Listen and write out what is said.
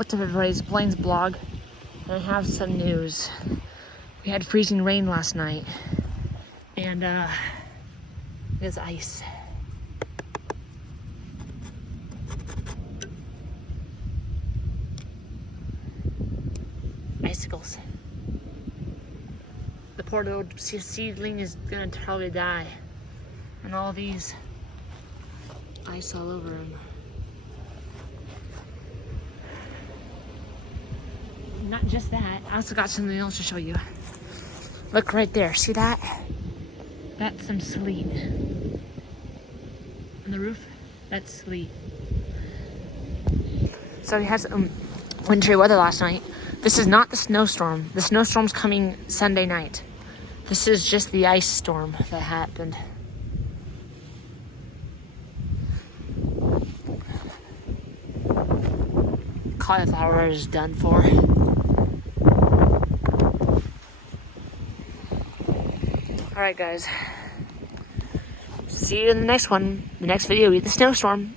What's up, everybody? It's Blaine's blog, and I have some news. We had freezing rain last night, and there's ice. Icicles. The poor little seedling is gonna probably die, and all these ice all over him. Not just that, I also got something else to show you. Look right there, see that? That's some sleet. On the roof, that's sleet. So we had some wintry weather last night. This is not the snowstorm. The snowstorm's coming Sunday night. This is just the ice storm that happened. Cauliflower is done for. Alright guys, see you in the next one. The next video will be the snowstorm.